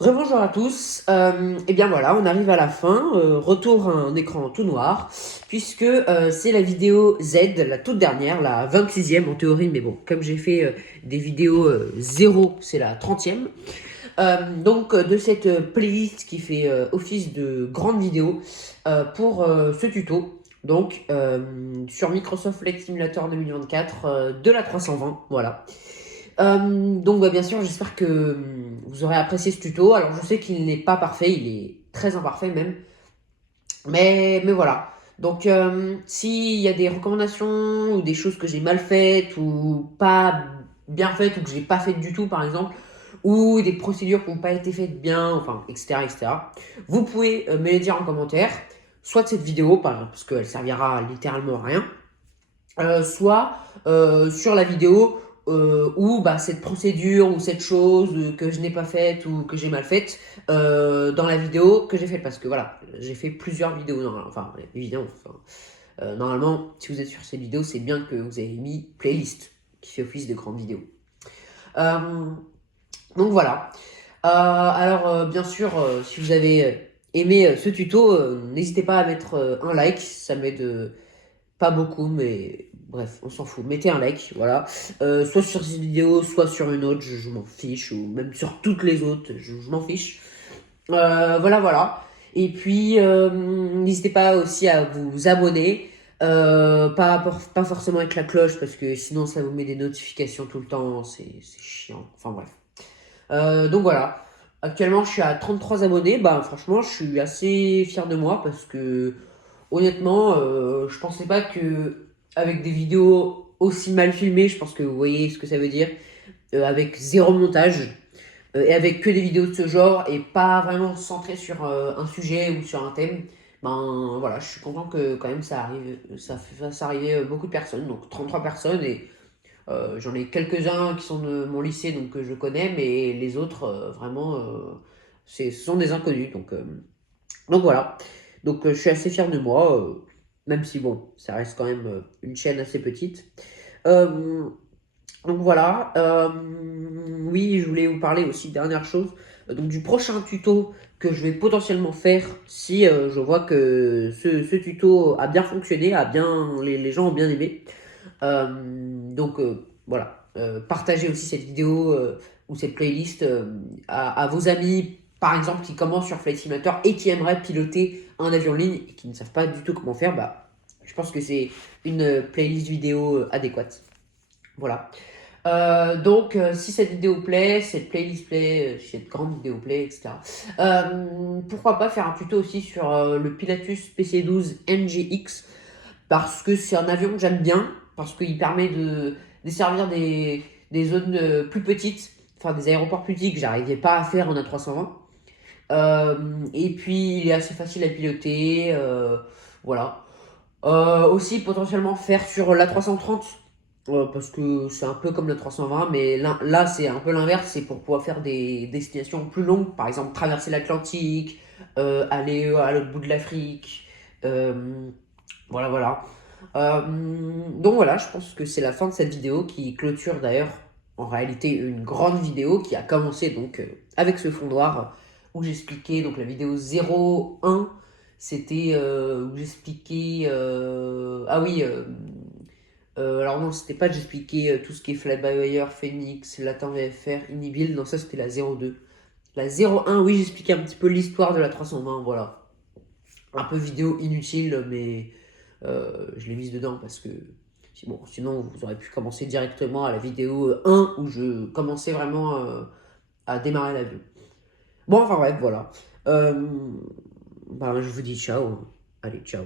Rebonjour à tous. Et bien voilà, on arrive à la fin. Retour à un écran tout noir, puisque c'est la vidéo Z, la toute dernière, la 26e en théorie, mais bon, comme j'ai fait des vidéos 0, c'est la 30e. Donc de cette playlist qui fait office de grande vidéo pour ce tuto. Donc sur Microsoft Flight Simulator 2024 de la 320, voilà. Donc bien sûr, j'espère que vous aurez apprécié ce tuto. Alors je sais qu'il n'est pas parfait, il est très imparfait même. Mais voilà. Donc s'il y a des recommandations ou des choses que j'ai mal faites ou pas bien faites ou que j'ai pas faites du tout par exemple, ou des procédures qui n'ont pas été faites bien, enfin, etc., etc., vous pouvez me les dire en commentaire, soit de cette vidéo, par exemple, parce qu'elle servira littéralement à rien, soit sur la vidéo où bah, cette procédure ou cette chose que je n'ai pas faite ou que j'ai mal faite dans la vidéo que j'ai faite. Parce que voilà, j'ai fait plusieurs vidéos, enfin évidemment. Enfin, normalement, si vous êtes sur cette vidéo, c'est bien que vous avez mis playlist qui fait office de grande vidéo. Euh, donc voilà. Alors bien sûr, si vous avez aimé ce tuto, n'hésitez pas à mettre un like, ça m'aide pas beaucoup, mais bref, on s'en fout. Mettez un like, voilà. Soit sur cette vidéo, soit sur une autre, je m'en fiche, ou même sur toutes les autres, je m'en fiche. Voilà, voilà. Et puis, n'hésitez pas aussi à vous abonner. Pas forcément avec la cloche, parce que sinon ça vous met des notifications tout le temps, c'est chiant. Enfin bref. Donc voilà. Actuellement, je suis à 33 abonnés. Bah, franchement, je suis assez fier de moi parce que honnêtement, je pensais pas que avec des vidéos aussi mal filmées, je pense que vous voyez ce que ça veut dire, avec zéro montage et avec que des vidéos de ce genre et pas vraiment centré sur un sujet ou sur un thème. Ben voilà, je suis content que quand même ça arrive, ça fasse arriver beaucoup de personnes, donc 33 personnes et j'en ai quelques-uns qui sont de mon lycée donc que je connais, mais les autres vraiment ce sont des inconnus donc voilà. Donc je suis assez fier de moi, même si bon, ça reste quand même une chaîne assez petite. Euh, donc voilà. Oui, je voulais vous parler aussi, dernière chose, donc du prochain tuto que je vais potentiellement faire si je vois que ce tuto a bien fonctionné, les gens ont bien aimé. Voilà, partagez aussi cette vidéo ou cette playlist à vos amis, par exemple, qui commencent sur Flight Simulator et qui aimeraient piloter un avion en ligne et qui ne savent pas du tout comment faire. Bah, je pense que c'est une playlist vidéo adéquate. Voilà. Si cette vidéo plaît, cette playlist plaît, si cette grande vidéo plaît, etc. Pourquoi pas faire un tuto aussi sur le Pilatus PC-12 NGX parce que c'est un avion que j'aime bien, parce qu'il permet de desservir des zones plus petites, enfin des aéroports plus petits que j'arrivais pas à faire en A320. Et puis il est assez facile à piloter, voilà. Aussi potentiellement faire sur l'A330, parce que c'est un peu comme la 320, mais là c'est un peu l'inverse, c'est pour pouvoir faire des destinations plus longues, par exemple traverser l'Atlantique, aller à l'autre bout de l'Afrique, euh, voilà, voilà. Donc voilà, je pense que c'est la fin de cette vidéo qui clôture d'ailleurs en réalité une grande vidéo qui a commencé donc avec ce fond noir où j'expliquais donc la vidéo 01, c'était où j'expliquais ah oui alors non, c'était pas j'expliquais tout ce qui est Fly-by-Wire, Phoenix, Latin VFR, Inhibil, non ça c'était la 02. La 01, oui, j'expliquais un petit peu l'histoire de la 320, voilà. Un peu vidéo inutile, mais je l'ai mise dedans parce que bon, sinon vous aurez pu commencer directement à la vidéo 1 où je commençais vraiment à démarrer l'avion. Bon, enfin bref, voilà. Euh, je vous dis ciao. Allez, ciao.